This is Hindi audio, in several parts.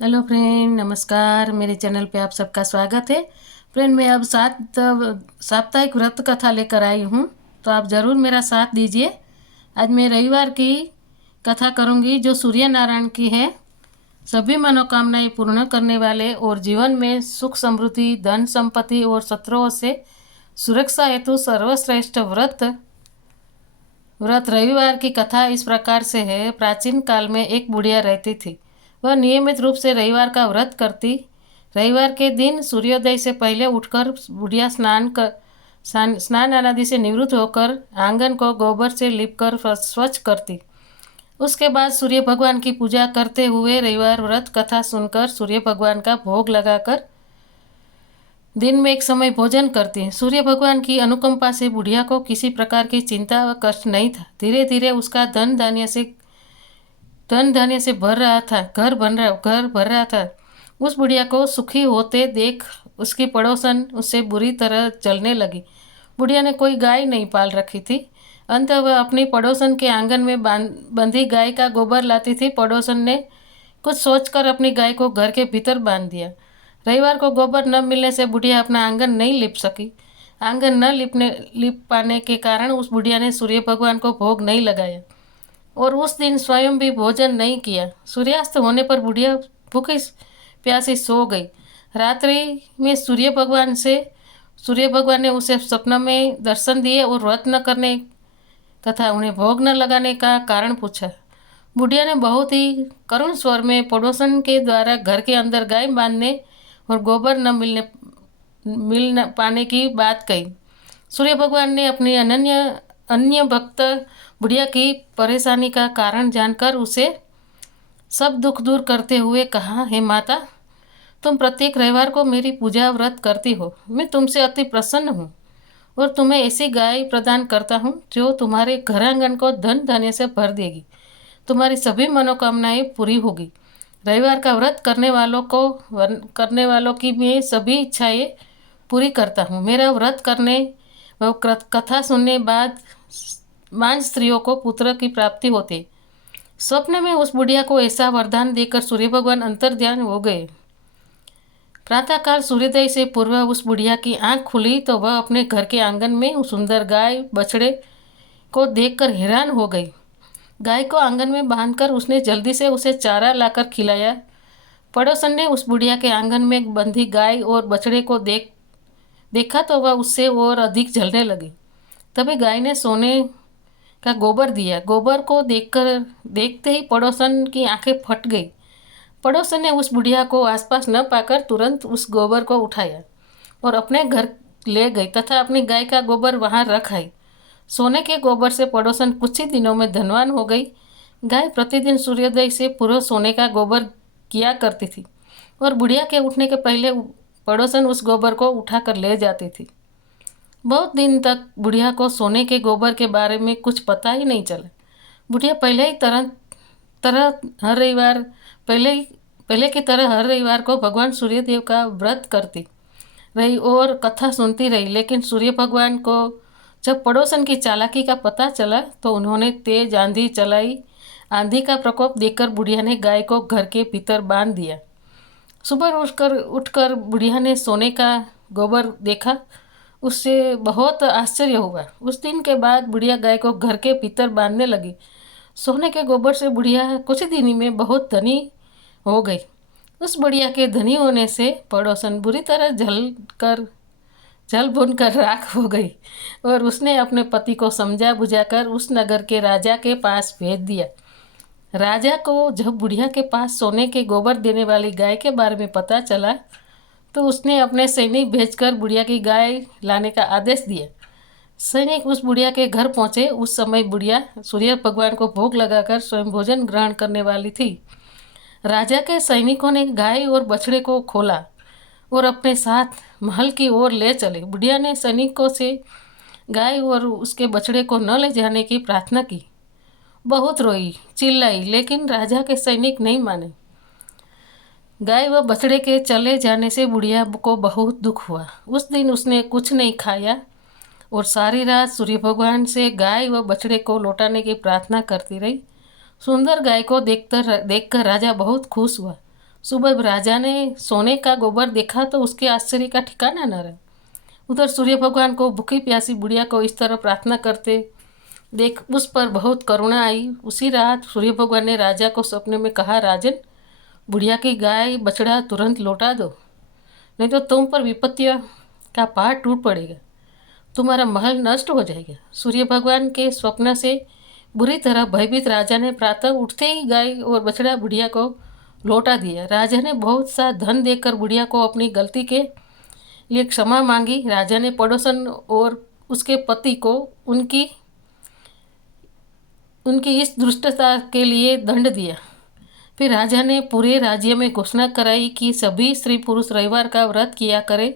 हेलो फ्रेंड, नमस्कार। मेरे चैनल पे आप सबका स्वागत है। फ्रेंड, मैं अब साप्ताहिक व्रत कथा लेकर आई हूँ, तो आप ज़रूर मेरा साथ दीजिए। आज मैं रविवार की कथा करूँगी, जो सूर्य नारायण की है। सभी मनोकामनाएं पूर्ण करने वाले और जीवन में सुख समृद्धि, धन संपत्ति और शत्रुओं से सुरक्षा हेतु सर्वश्रेष्ठ व्रत व्रत रविवार की कथा इस प्रकार से है। प्राचीन काल में एक बुढ़िया रहती थी। वह नियमित रूप से रविवार का व्रत करती। रविवार के दिन सूर्योदय से पहले उठकर बुढ़िया स्नान आदि से निवृत्त होकर आंगन को गोबर से लीपकर स्वच्छ करती। उसके बाद सूर्य भगवान की पूजा करते हुए रविवार व्रत कथा सुनकर सूर्य भगवान का भोग लगाकर दिन में एक समय भोजन करती हैं। सूर्य भगवान की अनुकंपा से बुढ़िया को किसी प्रकार की चिंता व कष्ट नहीं था। धीरे धीरे उसका धन धान्य से भर रहा था, घर भर रहा था। उस बुढ़िया को सुखी होते देख उसकी पड़ोसन उससे बुरी तरह चलने लगी। बुढ़िया ने कोई गाय नहीं पाल रखी थी। अंततः वह अपनी पड़ोसन के आंगन में बंधी गाय का गोबर लाती थी। पड़ोसन ने कुछ सोचकर अपनी गाय को घर के भीतर बांध दिया। रविवार को गोबर न मिलने से बुढ़िया अपना आंगन नहीं लिप सकी। आंगन न लिप पाने के कारण उस बुढ़िया ने सूर्य भगवान को भोग नहीं लगाया और उस दिन स्वयं भी भोजन नहीं किया। सूर्यास्त होने पर बुढ़िया भूखी प्यासी सो गई। रात्रि में सूर्य भगवान ने उसे सपना में दर्शन दिए और व्रत न करने तथा उन्हें भोग न लगाने का कारण पूछा। बुढ़िया ने बहुत ही करुण स्वर में पड़ोसन के द्वारा घर के अंदर गाय बांधने और गोबर न मिल न पाने की बात कही। सूर्य भगवान ने अपनी अन्य भक्त बुढ़िया की परेशानी का कारण जानकर उसे सब दुख दूर करते हुए कहा, हे माता, तुम प्रत्येक रविवार को मेरी पूजा व्रत करती हो। मैं तुमसे अति प्रसन्न हूँ और तुम्हें ऐसी गाय प्रदान करता हूँ जो तुम्हारे घर आंगन को धन धान्य से भर देगी। तुम्हारी सभी मनोकामनाएं पूरी होगी। रविवार का व्रत करने वालों की मैं सभी इच्छाएं पूरी करता हूँ। मेरा व्रत करने व कथा सुनने बाद मान स्त्रियों को पुत्र की प्राप्ति होती। स्वप्न में उस बुढ़िया को ऐसा वरदान देकर सूर्य भगवान अंतर्ध्यान हो गए। प्रातःकाल सूर्योदय से पूर्व उस बुढ़िया की आंख खुली तो वह अपने घर के आंगन में उस सुंदर गाय बछड़े को देखकर हैरान हो गई। गाय को आंगन में बांधकर उसने जल्दी से उसे चारा लाकर खिलाया। पड़ोसन ने उस बुढ़िया के आंगन में बंधी गाय और बछड़े को देखा तो वह उससे और अधिक जलने लगी। तभी गाय ने सोने का गोबर दिया। गोबर को देखते ही पड़ोसन की आंखें फट गई। पड़ोसन ने उस बुढ़िया को आसपास न पाकर तुरंत उस गोबर को उठाया और अपने घर ले गई तथा अपनी गाय का गोबर वहां रख आई। सोने के गोबर से पड़ोसन कुछ ही दिनों में धनवान हो गई। गाय प्रतिदिन सूर्योदय से पूर्व सोने का गोबर किया करती थी और बुढ़िया के उठने के पहले पड़ोसन उस गोबर को उठाकर ले जाती थी। बहुत दिन तक बुढ़िया को सोने के गोबर के बारे में कुछ पता ही नहीं चला। बुढ़िया पहले की तरह हर रविवार को भगवान सूर्यदेव का व्रत करती रही और कथा सुनती रही। लेकिन सूर्य भगवान को जब पड़ोसन की चालाकी का पता चला तो उन्होंने तेज आंधी चलाई। आंधी का प्रकोप देखकर बुढ़िया ने गाय को घर के भीतर बांध दिया। सुबह उठकर बुढ़िया ने सोने का गोबर देखा। उससे बहुत आश्चर्य हुआ। उस दिन के बाद बुढ़िया गाय को घर के भीतर बांधने लगी। सोने के गोबर से बुढ़िया कुछ दिन ही में बहुत धनी हो गई। उस बुढ़िया के धनी होने से पड़ोसन बुरी तरह जल भुन कर राख हो गई और उसने अपने पति को समझा बुझाकर उस नगर के राजा के पास भेज दिया। राजा को जब बुढ़िया के पास सोने के गोबर देने वाली गाय के बारे में पता चला तो उसने अपने सैनिक भेजकर बुढ़िया की गाय लाने का आदेश दिया। सैनिक उस बुढ़िया के घर पहुंचे। उस समय बुढ़िया सूर्य भगवान को भोग लगाकर स्वयं भोजन ग्रहण करने वाली थी। राजा के सैनिकों ने गाय और बछड़े को खोला और अपने साथ महल की ओर ले चले। बुढ़िया ने सैनिकों से गाय और उसके बछड़े को न ले जाने की प्रार्थना की। बहुत रोई चिल्लाई, लेकिन राजा के सैनिक नहीं माने। गाय व बछड़े के चले जाने से बुढ़िया को बहुत दुख हुआ। उस दिन उसने कुछ नहीं खाया और सारी रात सूर्य भगवान से गाय व बछड़े को लौटाने की प्रार्थना करती रही। सुंदर गाय को देखकर राजा बहुत खुश हुआ। सुबह राजा ने सोने का गोबर देखा तो उसके आश्चर्य का ठिकाना न रहा। उधर सूर्य भगवान को भूखी प्यासी बुढ़िया को इस तरह प्रार्थना करते देख उस पर बहुत करुणा आई। उसी रात सूर्य भगवान ने राजा को सपने में कहा, राजन, बुढ़िया की गाय बछड़ा तुरंत लौटा दो, नहीं तो तुम पर विपत्तियों का पहाड़ टूट पड़ेगा, तुम्हारा महल नष्ट हो जाएगा। सूर्य भगवान के स्वप्न से बुरी तरह भयभीत राजा ने प्रातः उठते ही गाय और बछड़ा बुढ़िया को लौटा दिया। राजा ने बहुत सा धन देकर बुढ़िया को अपनी गलती के लिए क्षमा मांगी। राजा ने पड़ोसन और उसके पति को उनकी इस दुष्टता के लिए दंड दिया। फिर राजा ने पूरे राज्य में घोषणा कराई कि सभी स्त्री पुरुष रविवार का व्रत किया करें।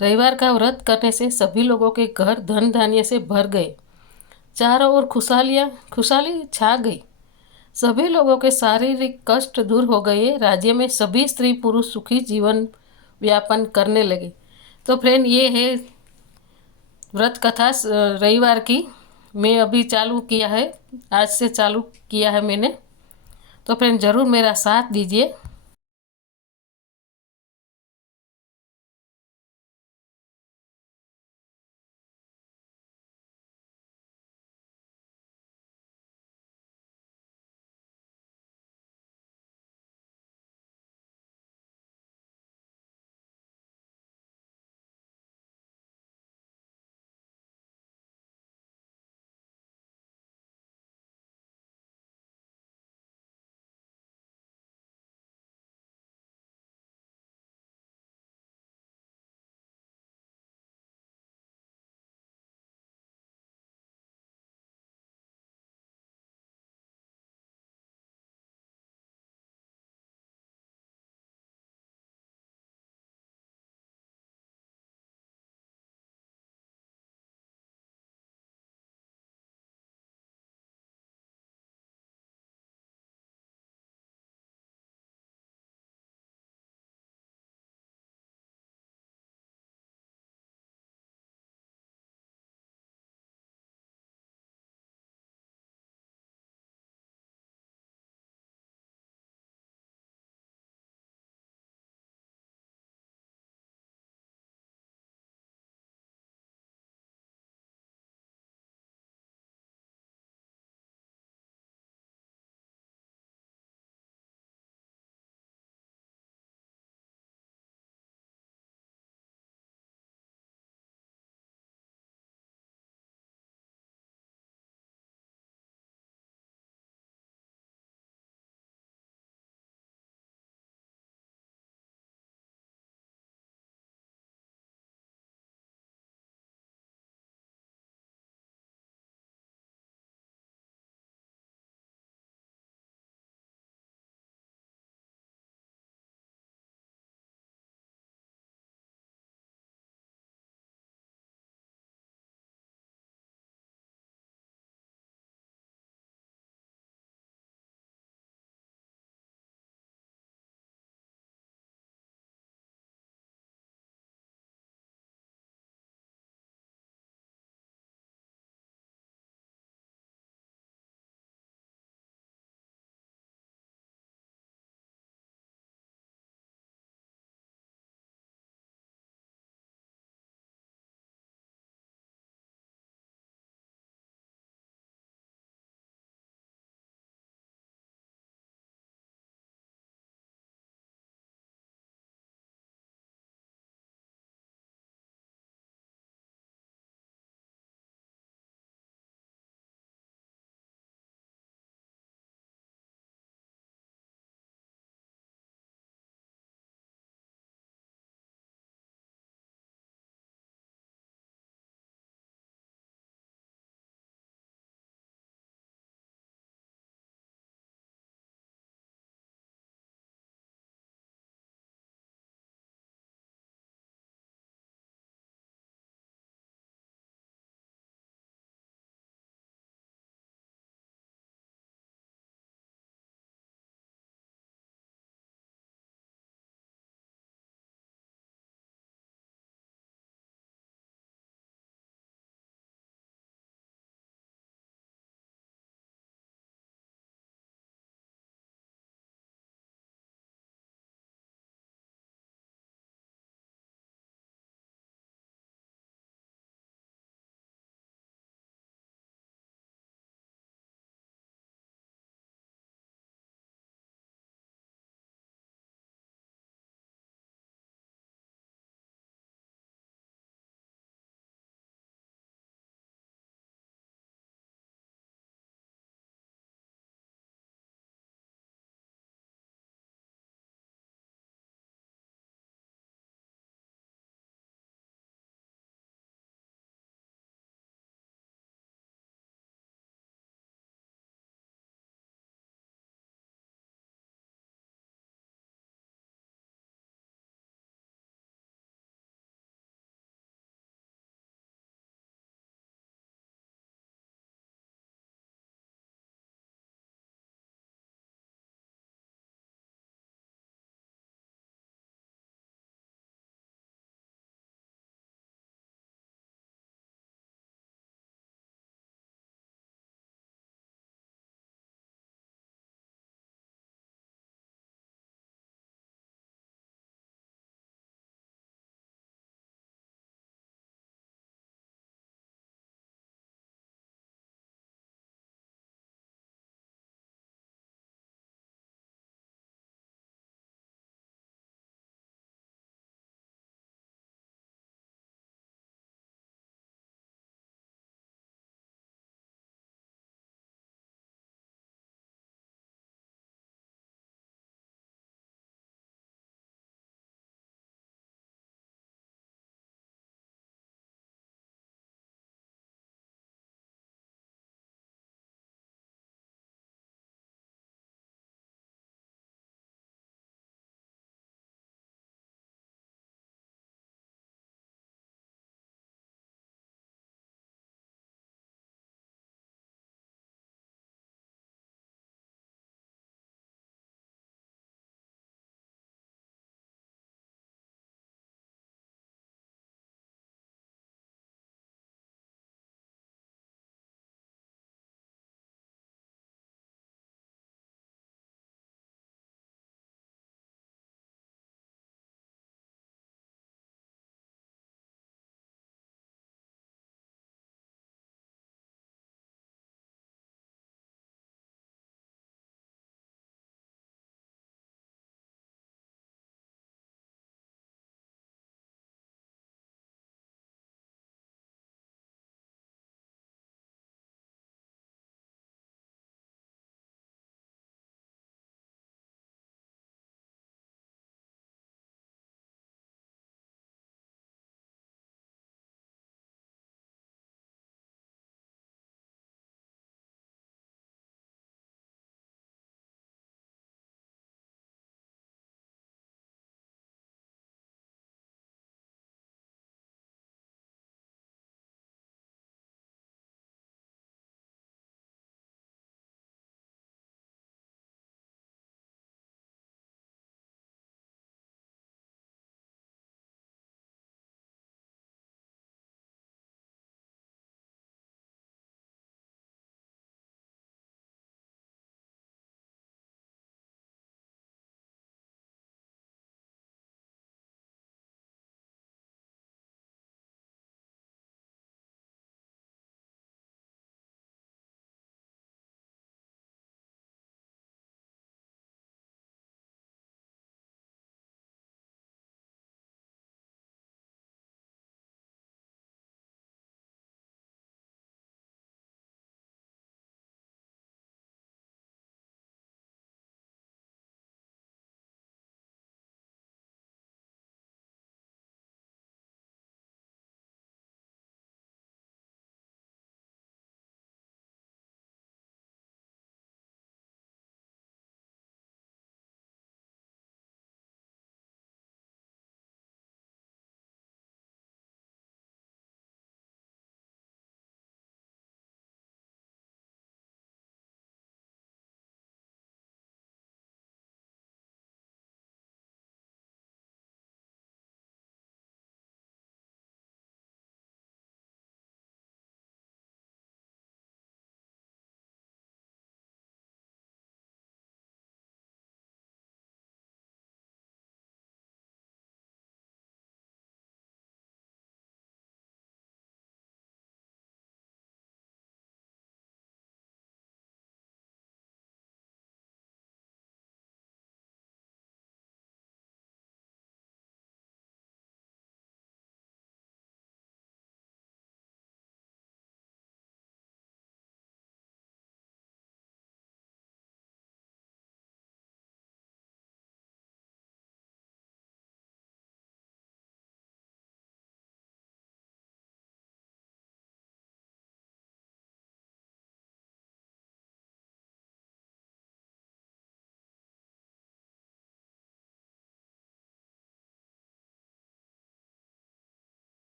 रविवार का व्रत करने से सभी लोगों के घर धन धान्य से भर गए। चारों ओर खुशहाली छा गई। सभी लोगों के शारीरिक कष्ट दूर हो गए। राज्य में सभी स्त्री पुरुष सुखी जीवन व्यापन करने लगे। तो फ्रेंड, ये है व्रत कथा रविवार की। मैं अभी चालू किया है, आज से चालू किया है मैंने। तो फ्रेंड, ज़रूर मेरा साथ दीजिए।